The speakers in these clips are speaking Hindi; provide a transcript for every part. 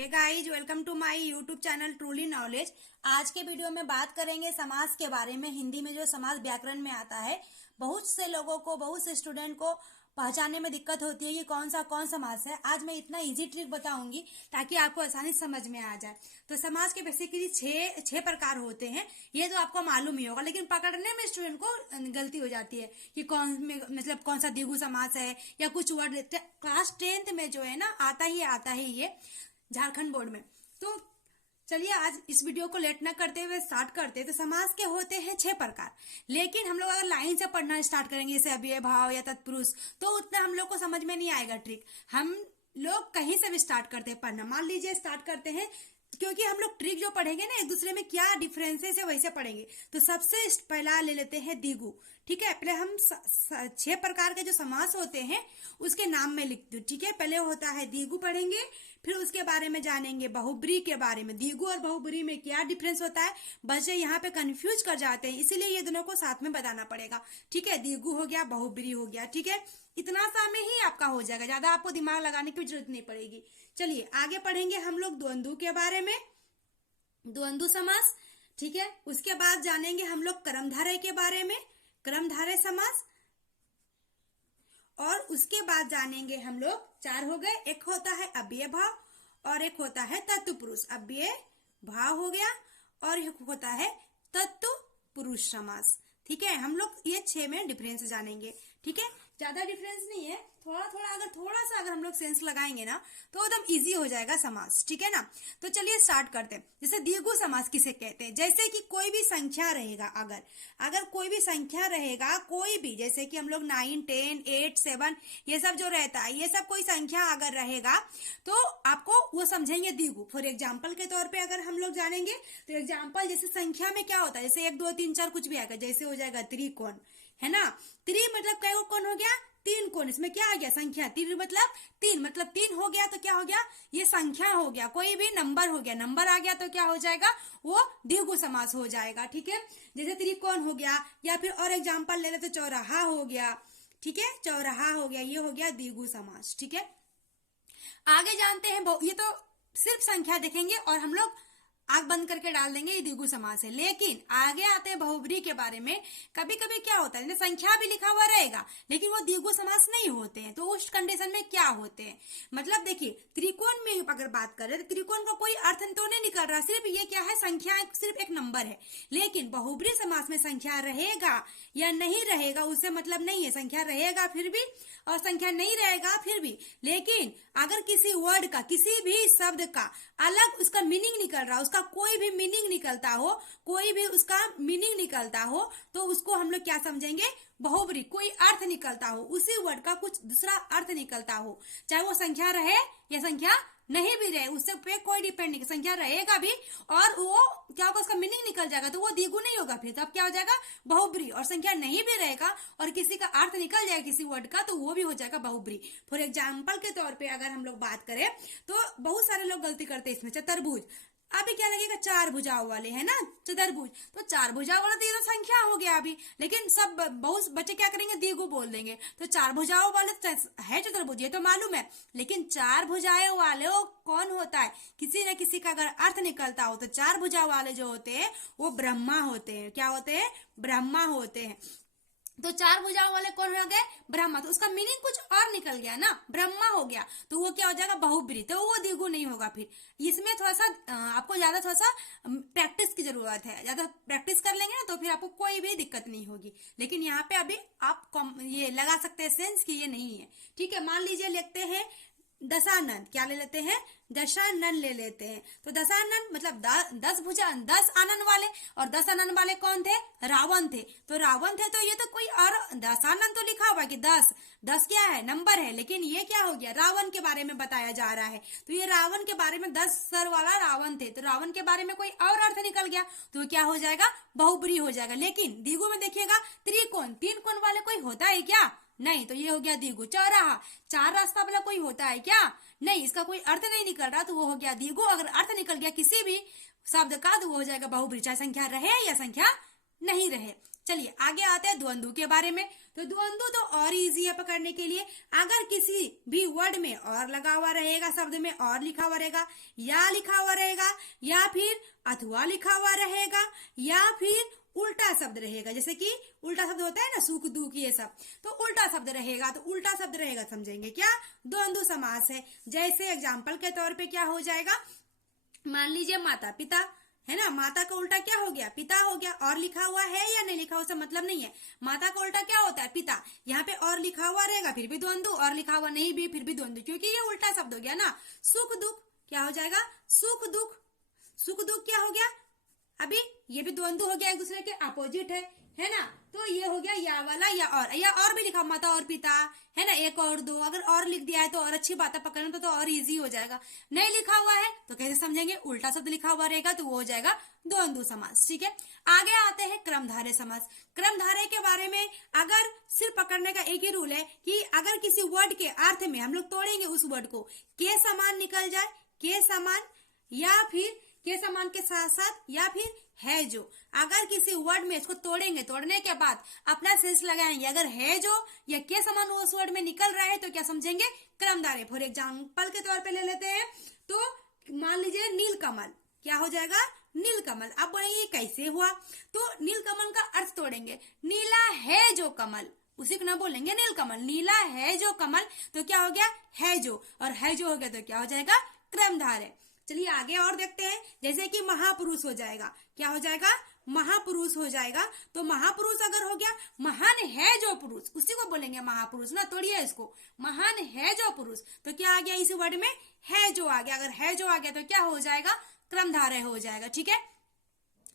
Hey guys, welcome to my YouTube channel truly knowledge. आज के वीडियो में बात करेंगे समास के बारे में। हिंदी में जो समास व्याकरण में आता है, बहुत से लोगों को, बहुत से स्टूडेंट को पहचानने में दिक्कत होती है कि कौन समास है। आज मैं इतना इजी ट्रिक बताऊंगी ताकि आपको आसानी समझ में आ जाए। तो समास के बेसिकली छह प्रकार होते हैं, ये तो आपको मालूम ही होगा, लेकिन पकड़ने में स्टूडेंट को गलती हो जाती है कि कौन सा द्विगु समास है या कुछ वर्ड। क्लास 10th में जो है ना, आता ही ये झारखंड बोर्ड में। तो चलिए आज इस वीडियो को लेट ना करते हुए स्टार्ट करते हैं। तो समास के होते हैं 6 प्रकार, लेकिन हम लोग अगर लाइन से पढ़ना स्टार्ट करेंगे जैसे अव्यय भाव या तत्पुरुष, तो उतना हम लोग को समझ में नहीं आएगा ट्रिक। हम लोग कहीं से भी स्टार्ट करते हैं पढ़ना। मान लीजिए स्टार्ट करते हैं, क्योंकि हम लोग ट्रिक जो पढ़ेंगे ना, एक दूसरे में क्या डिफरेंसेस है वैसे पढ़ेंगे। तो सबसे पहला ले लेते हैं द्विगु। ठीक है, पहले हम 6 प्रकार के जो समास होते हैं उसके नाम में लिख दो। ठीक है, पहले होता है द्विगु पढ़ेंगे, फिर उसके बारे में जानेंगे बहुब्री के बारे में। द्विगु और बहुब्री में क्या डिफरेंस होता है, बच्चे यहाँ पे कंफ्यूज कर जाते हैं, इसीलिए ये दोनों को साथ में बताना पड़ेगा। ठीक है, द्विगु हो गया, बहुब्री हो गया। ठीक है, इतना सा में ही आपका हो जाएगा, ज्यादा आपको दिमाग लगाने की जरूरत नहीं पड़ेगी। चलिए आगे पढ़ेंगे हम लोग द्वंद्व के बारे में, द्वंद्व समास। ठीक है, उसके बाद जानेंगे हम लोग कर्मधारय के बारे में, कर्मधारय समास। और उसके बाद जानेंगे हम लोग 4 हो गए, एक होता है अव्यय भाव और एक होता है तत्पुरुष। अव्यय भाव हो गया और एक होता है तत्पुरुष समास। ठीक है, हम लोग ये 6 में डिफरेंस जानेंगे। ठीक है, ज्यादा डिफरेंस नहीं है, थोड़ा सा अगर हम लोग सेंस लगाएंगे ना तो एकदम इजी हो जाएगा समास। ठीक है ना, तो चलिए स्टार्ट करते हैं। जैसे द्विगु समास किसे कहते हैं, जैसे कि कोई भी संख्या रहेगा, अगर कोई भी संख्या रहेगा, कोई भी, जैसे कि हम लोग 9, 10, 8, 7 ये सब जो रहता है, ये सब कोई संख्या अगर रहेगा तो आपको वो समझेंगे द्विगु। फॉर एग्जाम्पल के तौर पे अगर हम लोग जानेंगे तो एग्जाम्पल जैसे संख्या में क्या होता है, जैसे 1, 2, 3, 4 कुछ भी आएगा, जैसे हो जाएगा त्रिकोण, है ना। त्रि मतलब कई कोण हो गया, 3 कोण। इसमें क्या आ गया, संख्या। त्रि मतलब 3 हो गया, तो क्या हो गया, ये संख्या हो गया। कोई भी नंबर हो गया, नंबर आ गया तो क्या हो जाएगा, वो द्विगु समास हो जाएगा। ठीक है, जैसे त्रिकोण हो गया, या फिर और एग्जाम्पल ले ले तो चौराहा हो गया। ठीक है, चौराहा हो गया, ये हो गया द्विगु समास। ठीक है, आगे जानते हैं, ये तो सिर्फ संख्या देखेंगे और हम लोग आंख बंद करके डाल देंगे, ये द्विगु समास है। लेकिन आगे आते हैं बहुब्री के बारे में। कभी कभी क्या होता है, संख्या भी लिखा हुआ रहेगा लेकिन वो द्विगु समास नहीं होते हैं। तो उस कंडीशन में क्या होते हैं, मतलब देखिए त्रिकोण में अगर बात करें तो त्रिकोण का कोई अर्थ तो नहीं निकल रहा, सिर्फ ये क्या है, संख्या सिर्फ एक नंबर है। लेकिन बहुब्री समास में संख्या रहेगा या नहीं रहेगा उससे मतलब नहीं है, संख्या रहेगा फिर भी और संख्या नहीं रहेगा फिर भी। लेकिन अगर किसी वर्ड का, किसी भी शब्द का अलग उसका मीनिंग निकल रहा, उसका कोई भी मीनिंग निकलता हो, कोई भी उसका मीनिंग निकलता हो, तो उसको हम लोग क्या समझेंगे, बहुब्री। कोई अर्थ निकलता हो, उसी वर्ड का कुछ दूसरा अर्थ निकलता हो, चाहे वो संख्या रहे या संख्या नहीं भी रहे, उससे पे कोई डिपेंड नहीं, संख्या रहेगा भी और वो क्या होगा, उसका मीनिंग निकल जाएगा तो वो द्विगु नहीं होगा फिर, तो अब क्या हो जाएगा, बहुब्री। और संख्या नहीं भी रहेगा और किसी का अर्थ निकल जाएगा किसी वर्ड का, तो वो भी हो जाएगा बहुब्री। फॉर एग्जाम्पल के तौर पे अगर हम लोग बात करें तो बहुत सारे लोग गलती करते हैं इसमें। चतुर्भुज, अभी क्या लगेगा, 4 भुजाओं वाले, है ना, चतुर्भुज। तो 4 भुजाओं वाला तो ये तो संख्या हो गया अभी, लेकिन सब बहुत बच्चे क्या करेंगे, द्विगु बोल देंगे। तो 4 भुजाओं वाले है चतुर्भुज, ये तो मालूम है, लेकिन 4 भुजाओं वाले वो कौन होता है, किसी न किसी का अगर अर्थ निकलता हो तो 4 भुजा वाले जो होते हैं वो ब्रह्मा होते हैं। क्या होते हैं, ब्रह्मा होते हैं। तो 4 भुजाओं वाले कौन हो गए, ब्रह्मा। तो उसका मीनिंग कुछ और निकल गया ना, ब्रह्मा हो गया, तो वो क्या हो जाएगा, बहुब्री। तो वो द्विगु नहीं होगा फिर। इसमें थोड़ा सा आपको थोड़ा सा प्रैक्टिस की जरूरत है, ज्यादा प्रैक्टिस कर लेंगे ना तो फिर आपको कोई भी दिक्कत नहीं होगी। लेकिन यहाँ पे अभी आप ये लगा सकते हैं सेंस की ये नहीं है। ठीक है, मान लीजिए लिखते हैं दशानन, क्या ले लेते हैं, दशानन ले लेते हैं। तो दशानन मतलब 10 आनन वाले, और 10 आनन वाले कौन थे, रावण थे। तो रावण थे तो ये तो कोई और, दशानन तो लिखा हुआ कि 10 क्या है, नंबर है, लेकिन ये क्या हो गया, रावण के बारे में बताया जा रहा है। तो ये रावण के बारे में 10 सर वाला रावण थे, तो रावण के बारे में कोई और अर्थ निकल गया तो क्या हो जाएगा, बहुब्री हो जाएगा। लेकिन द्विगु में देखिएगा त्रिकोण, 3 कोण वाले कोई होता है क्या, नहीं, तो ये हो गया द्विगु। चौराहा, 4 रास्ता वाला कोई होता है क्या, नहीं, इसका कोई अर्थ नहीं निकल रहा तो वो हो गया द्विगु। अगर अर्थ निकल गया किसी भी शब्द का तो वो हो जाएगा बहुब्री, चाहे संख्या रहे या संख्या नहीं रहे। चलिए आगे आते हैं द्वंद्व के बारे में। तो द्वंद्व तो और इजी है पकड़ने के लिए। अगर किसी भी वर्ड में और लगा हुआ रहेगा, शब्द में और लिखा हुआ रहेगा, या लिखा हुआ रहेगा, या फिर अथवा लिखा हुआ रहेगा, या फिर उल्टा शब्द रहेगा, जैसे कि उल्टा शब्द होता है ना, सुख दुख ये सब, तो उल्टा शब्द रहेगा, तो उल्टा शब्द रहेगा समझेंगे क्या, द्वंद्व समास है। जैसे एग्जाम्पल के तौर पे क्या हो जाएगा, मान लीजिए माता पिता है ना, माता का उल्टा क्या हो गया, पिता हो गया। और लिखा हुआ है या नहीं लिखा हुआ उससे मतलब नहीं है, माता का उल्टा क्या होता है, पिता। यहाँ पे और लिखा हुआ रहेगा फिर भी द्वंद्व, और लिखा हुआ नहीं भी फिर भी द्वंद्व, क्योंकि ये उल्टा शब्द हो गया ना। सुख दुख क्या हो जाएगा, सुख दुख, सुख दुख क्या हो गया, अभी ये भी द्वंद्व हो गया, एक दूसरे के अपोजिट है ना। तो ये हो गया या वाला, या और भी लिखा माता और पिता है ना, एक और दो, अगर और लिख दिया है तो और अच्छी बात है पकड़ने तो और इजी हो जाएगा। नहीं लिखा हुआ है तो कैसे समझेंगे, उल्टा शब्द लिखा हुआ रहेगा तो वो हो जाएगा द्वंद्व समास। ठीक है, आगे आते हैं क्रमधारय समास। क्रमधारय के बारे में अगर सिर्फ पकड़ने का एक ही रूल है कि अगर किसी वर्ड के अर्थ में हम लोग तोड़ेंगे उस वर्ड को, के समान निकल जाए, के समान, या फिर के समान के साथ साथ, या फिर है जो, अगर किसी वर्ड में इसको तोड़ेंगे, तोड़ने के बाद अपना सेंस लगाएंगे, अगर है जो या के समान उस वर्ड में निकल रहा है तो क्या समझेंगे, क्रमधारय। फॉर एग्जाम्पल के तौर पे ले लेते हैं, तो मान लीजिए नीलकमल, क्या हो जाएगा, नीलकमल। अब बोलेंगे कैसे हुआ, तो नीलकमल का अर्थ तोड़ेंगे, नीला है जो कमल, उसी को ना बोलेंगे नीलकमल, नीला है जो कमल, तो क्या हो गया, है जो, और है जो हो गया तो क्या हो जाएगा, क्रमधारय। चलिए आगे और देखते हैं, जैसे कि महापुरुष हो जाएगा, क्या हो जाएगा, महापुरुष हो जाएगा। तो महापुरुष अगर हो गया, महान है जो पुरुष, उसी को बोलेंगे महापुरुष ना, तोड़िए इसको, महान है जो पुरुष, तो क्या आ गया इस वर्ड में, है जो आ गया। अगर है जो आ गया तो क्या हो जाएगा, क्रमधारय हो जाएगा। ठीक है,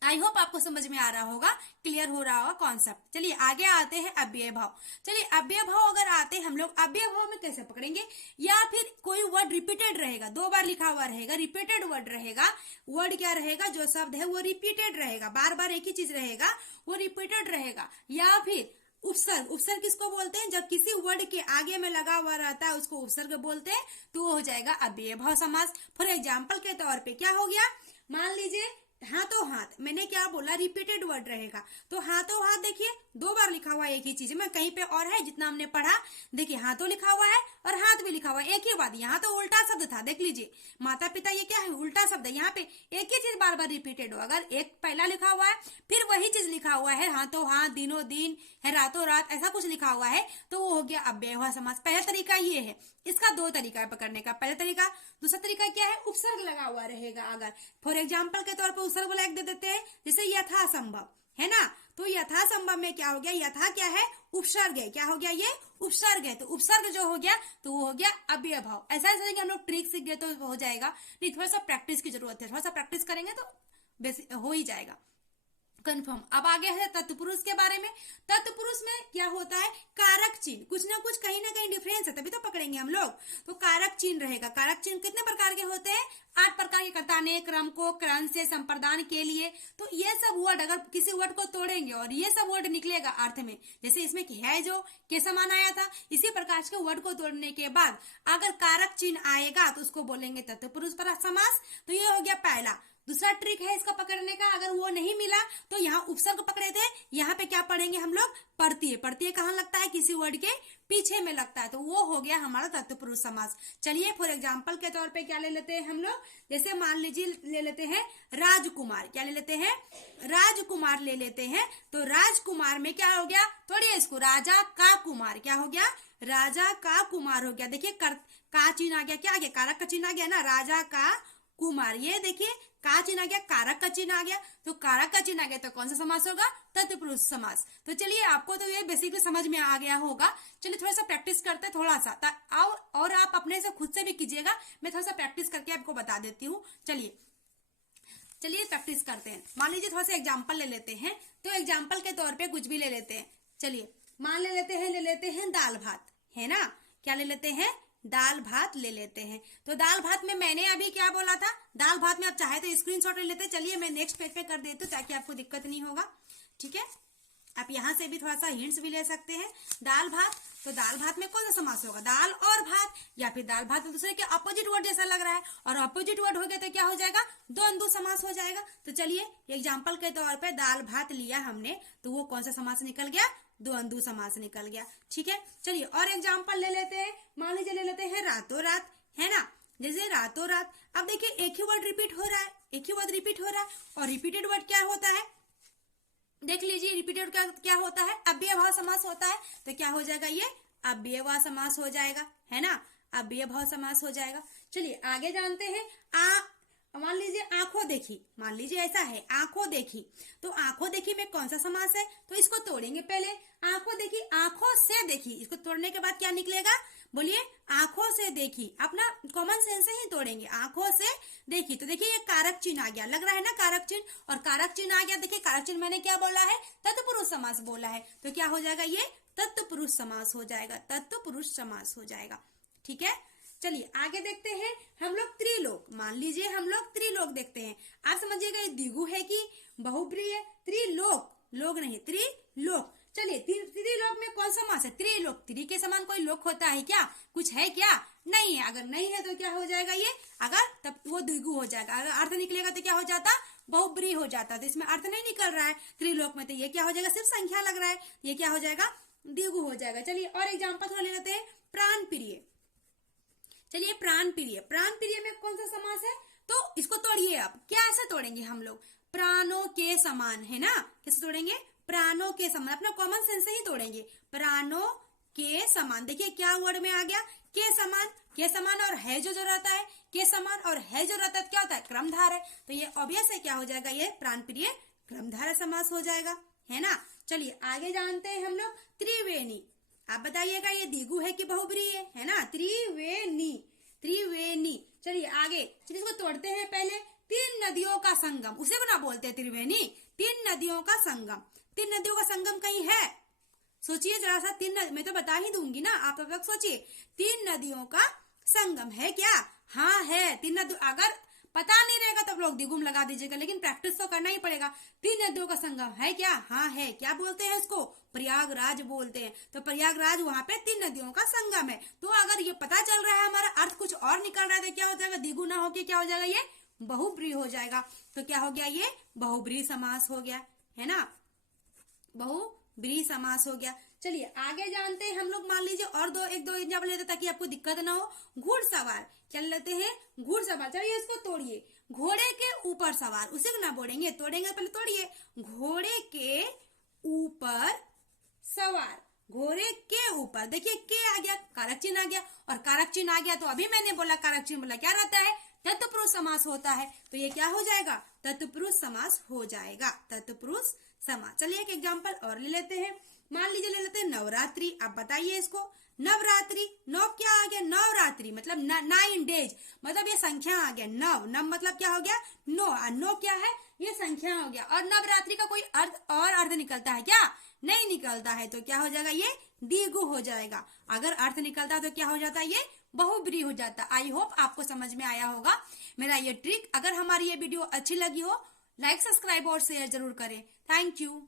आई होप आपको समझ में आ रहा होगा, क्लियर हो रहा होगा कॉन्सेप्ट। चलिए आगे आते हैं अव्यय भाव। चलिए अव्यय भाव अगर आते हैं हम लोग, अव्यय भाव में कैसे पकड़ेंगे, या फिर कोई वर्ड रिपीटेड रहेगा, 2 बार लिखा हुआ रहेगा, रिपीटेड वर्ड रहेगा, वर्ड क्या रहेगा, जो शब्द है वो रिपीटेड रहेगा, बार बार एक ही चीज रहेगा, वो रिपीटेड रहेगा। या फिर उपसर्ग, उपसर्ग किसको बोलते हैं, जब किसी वर्ड के आगे में लगा हुआ रहता है उसको उपसर्ग बोलते हैं, तो वो हो जाएगा अव्यय भाव समास। फॉर एग्जाम्पल के तौर पे क्या हो गया, मान लीजिए हाथों हाथ, मैंने क्या बोला, रिपीटेड वर्ड रहेगा, तो हाथों हाथ देखिए 2 बार लिखा हुआ है एक ही चीज में, कहीं पे और है जितना हमने पढ़ा, देखिए हाथों लिखा हुआ है और हाथ भी लिखा हुआ है, एक ही बात। यहाँ तो उल्टा शब्द था, देख लीजिए माता पिता, ये क्या है, उल्टा शब्द है, यहाँ पे एक ही चीज बार बार रिपीटेड हो, अगर एक पहला लिखा हुआ है फिर वही चीज लिखा हुआ है, हाथों हाथ, दिनों दिन है, रातों रात, ऐसा कुछ लिखा हुआ है, तो वो हो गया अव्यय भाव समास। पहला तरीका ये है, इसका 2 तरीका है पकड़ने का, पहला तरीका। दूसरा तरीका क्या है, उपसर्ग लगा हुआ रहेगा, अगर फॉर एग्जाम्पल के तौर पर उपसर्ग वाला एक दे देते हैं, जैसे यथासंभव है ना, तो यथासंभव में क्या हो गया, यथा क्या है, उपसर्ग है, क्या हो गया, ये उपसर्ग है, तो उपसर्ग जो हो गया तो वो हो गया अव्यय भाव। ऐसा समझेंगे हम लोग, ट्रिक सीख गए तो हो जाएगा, नहीं थोड़ा सा प्रैक्टिस की जरूरत है, थोड़ा सा प्रैक्टिस करेंगे तो हो ही जाएगा कंफर्म। अब आगे है तत्पुरुष के बारे में। तत्पुरुष में क्या होता है, कारक चिन्ह, कुछ ना कुछ कहीं ना कहीं डिफरेंस है तभी तो पकड़ेंगे हम लोग, तो कारक चिन्ह रहेगा। कारक चिन्ह कितने प्रकार के होते हैं, 8 प्रकार के, कर्ताने, क्रम को, क्रम से, संप्रदान के लिए। तो ये सब वर्ड अगर किसी वर्ड को तोड़ेंगे और ये सब वर्ड निकलेगा अर्थ में, जैसे इसमें है जो के समान आया था, इसी प्रकार के वर्ड को तोड़ने के बाद अगर कारक चिन्ह आएगा तो उसको बोलेंगे तत्पुरुष पर समास। तो ये हो गया पहला। दूसरा ट्रिक है इसका पकड़ने का, अगर वो नहीं मिला तो यहाँ उपसर्ग पकड़े थे, यहाँ पे क्या पढ़ेंगे हम लोग, प्रत्यय। प्रत्यय कहाँ लगता है, किसी वर्ड के पीछे में लगता है, तो वो हो गया हमारा तत्पुरुष समास। चलिए फॉर एग्जाम्पल के तौर पे क्या ले लेते हैं हम लोग, जैसे मान लीजिए ले लेते हैं राजकुमार, क्या ले लेते हैं, राजकुमार ले लेते हैं। तो राजकुमार में क्या हो गया, थोड़ी इसको, राजा का कुमार, क्या हो गया, राजा का कुमार हो गया। देखिए का चिन्ह आ गया, क्या आ गया, कारक का चिन्ह आ गया ना, राजा का कुमार। ये देखिए का चिन्ह आ गया, कारक का चिन्ह आ गया, तो कारक का चिन्ह आ गया तो कौन सा समास होगा, तत्पुरुष समास। तो चलिए आपको तो ये बेसिकली समझ में आ गया होगा। चलिए थोड़ा सा प्रैक्टिस करते हैं, थोड़ा सा और आप अपने से खुद से भी कीजिएगा, मैं थोड़ा सा प्रैक्टिस करके आपको बता देती हूँ। चलिए प्रैक्टिस करते हैं। मान लीजिए थोड़ा सा एग्जाम्पल ले लेते हैं, तो एग्जाम्पल के तौर पे कुछ भी ले लेते हैं। चलिए मान ले लेते हैं दाल भात, है ना, क्या ले लेते हैं, दाल भात ले लेते हैं। तो दाल भात में मैंने अभी क्या बोला था, दाल भात में आप चाहे तो स्क्रीनशॉट ले लेते हैं। चलिए मैं नेक्स्ट पेज पे कर देती हूँ ताकि आपको दिक्कत नहीं होगा, ठीक है। आप यहाँ से भी थोड़ा सा हिंट्स भी ले सकते हैं। दाल भात, तो दाल भात में कौन सा समास होगा, दाल और भात, या फिर दाल भात दूसरे के अपोजिट वर्ड जैसा लग रहा है, और अपोजिट वर्ड हो गया तो क्या हो जाएगा, द्वंद्व समास हो जाएगा। तो चलिए एग्जाम्पल के तौर पे दाल भात लिया हमने, तो वो कौन सा समास निकल गया, द्वंद्व समास निकल गया। ठीक है, चलिए और एग्जाम्पल ले लेते हैं। मान लीजिए ले लेते हैं रातों रात, है ना। जैसे रातों रात, अब देखिए एक ही वर्ड रिपीट हो रहा है, एक ही वर्ड रिपीट हो रहा है, और रिपीटेड वर्ड क्या होता है, देख लीजिए रिपीटेड क्या होता है, अव्ययभाव समास होता है। तो क्या हो जाएगा, ये अव्ययभाव समास हो जाएगा, है ना, अव्ययभाव समास हो जाएगा। चलिए आगे जानते हैं। मान लीजिए आंखों देखी, मान लीजिए ऐसा है आंखों देखी, तो आंखों देखी में कौन सा समास है, तो इसको तोड़ेंगे पहले। आंखों देखी, आंखों से देखी, इसको तोड़ने के बाद क्या निकलेगा, बोलिए आंखों से देखी। अपना कॉमन सेंस से ही तोड़ेंगे, आंखों से देखी। तो देखिए ये कारक चिन्ह आ गया, लग रहा है ना कारक चिन्ह, और कारक चिन्ह आ गया। देखिए कारक चिन्ह मैंने क्या बोला है, तत्पुरुष समास बोला है। तो क्या हो जाएगा, ये तत्पुरुष समास हो जाएगा, तत्पुरुष समास हो जाएगा। ठीक है, चलिए आगे देखते हैं। हम लोग त्रिलोक, मान लीजिए हम लोग त्रिलोक देखते हैं। आप समझिएगा ये द्विगु है कि बहुब्री है। त्रिलोक, लोग नहीं, त्रिलोक। चलिए त्रिलोक में कौन समास है, त्रिलोक। त्रि के समान कोई लोक होता है क्या, कुछ है क्या, नहीं है। अगर नहीं है तो क्या हो जाएगा ये, अगर तब वो द्विगु हो जाएगा। अगर अर्थ निकलेगा तो क्या हो जाता, बहुब्री हो जाता। तो इसमें अर्थ नहीं निकल रहा है त्रिलोक में, तो ये क्या हो जाएगा, सिर्फ संख्या लग रहा है, ये क्या हो जाएगा, द्विगु हो जाएगा। चलिए और एग्जाम्पल थोड़ा ले लेते हैं। प्राण प्रिय, चलिए प्राण प्रिय, प्राण प्रिय में कौन सा समास है, तो इसको तोड़िए। अब क्या ऐसे तोड़ेंगे हम लोग, प्राणों के समान, है ना। कैसे तोड़ेंगे, प्राणों के समान, अपना कॉमन सेंस से ही तोड़ेंगे। प्राणों के समान, देखिए क्या वर्ड में आ गया, के समान। के समान और है जो रहता है, के समान और है जो रहता है क्या होता है, क्रमधार है। तो ये ऑब्वियस है, क्या हो जाएगा, ये प्राण प्रिय क्रमधार समास हो जाएगा, है ना। चलिए आगे जानते हैं हम लोग। त्रिवेणी, आप बताइएगा ये द्विगु है कि बहुब्री है ना। त्रिवेणी, त्रिवेणी। चलिए आगे, चलिए इसको तोड़ते हैं पहले। तीन नदियों का संगम, उसे को ना बोलते हैं त्रिवेणी, तीन नदियों का संगम। तीन नदियों का संगम कहीं है, सोचिए जरा सा। मैं तो बता ही दूंगी ना, आप तब तक सोचिए। तीन नदियों का संगम है क्या, हाँ है। तीन नदी, अगर पता नहीं रहेगा तब लोग द्विगुम लगा दीजिएगा, लेकिन प्रैक्टिस तो करना ही पड़ेगा। तीन नदियों का संगम है क्या, हाँ है। क्या बोलते हैं उसको, प्रयागराज बोलते हैं। तो प्रयागराज, वहां पे तीन नदियों का संगम है। तो अगर ये पता चल रहा है, हमारा अर्थ कुछ और निकल रहा है, तो क्या हो जाएगा, द्विगु ना होके क्या हो जाएगा, ये बहुब्री हो जाएगा। तो क्या हो गया, ये बहुब्री समास हो गया, है ना, बहुब्री समास हो गया। चलिए आगे जानते हैं हम लोग। मान लीजिए और एक दो एग्जाम्पल लेते ताकि आपको दिक्कत ना हो। घुड़सवार, क्या लेते हैं, घुड़सवार। चलिए इसको तोड़िए। घोड़े के ऊपर सवार, उसे को ना बोलेंगे, तोड़ेंगे पहले, तोड़िए। घोड़े के ऊपर सवार, घोड़े के ऊपर, देखिए के आ गया, कारक चिन्ह आ गया, और कारक चिन्ह आ गया तो अभी मैंने बोला कारक चिन्ह बोला क्या रहता है, तत्पुरुष समास होता है। तो ये क्या हो जाएगा, तत्पुरुष समास हो जाएगा, तत्पुरुष समास। चलिए एक एग्जाम्पल और ले लेते हैं। मान लीजिए ले लेते हैं नवरात्रि। आप बताइए इसको, नवरात्रि, नौ क्या आ गया, नवरात्रि मतलब 9 डेज, मतलब ये संख्या आ गया। नव, नव मतलब क्या हो गया, 9, नौ क्या है, ये संख्या हो गया। और नवरात्रि का कोई अर्थ निकलता है क्या, नहीं निकलता है। तो क्या हो जाएगा, ये द्विगु हो जाएगा। अगर अर्थ निकलता है तो क्या हो जाता है, ये बहुब्री हो जाता। आई होप आपको समझ में आया होगा मेरा ये ट्रिक। अगर हमारी ये वीडियो अच्छी लगी हो, लाइक, सब्सक्राइब और शेयर जरूर करें। Thank you.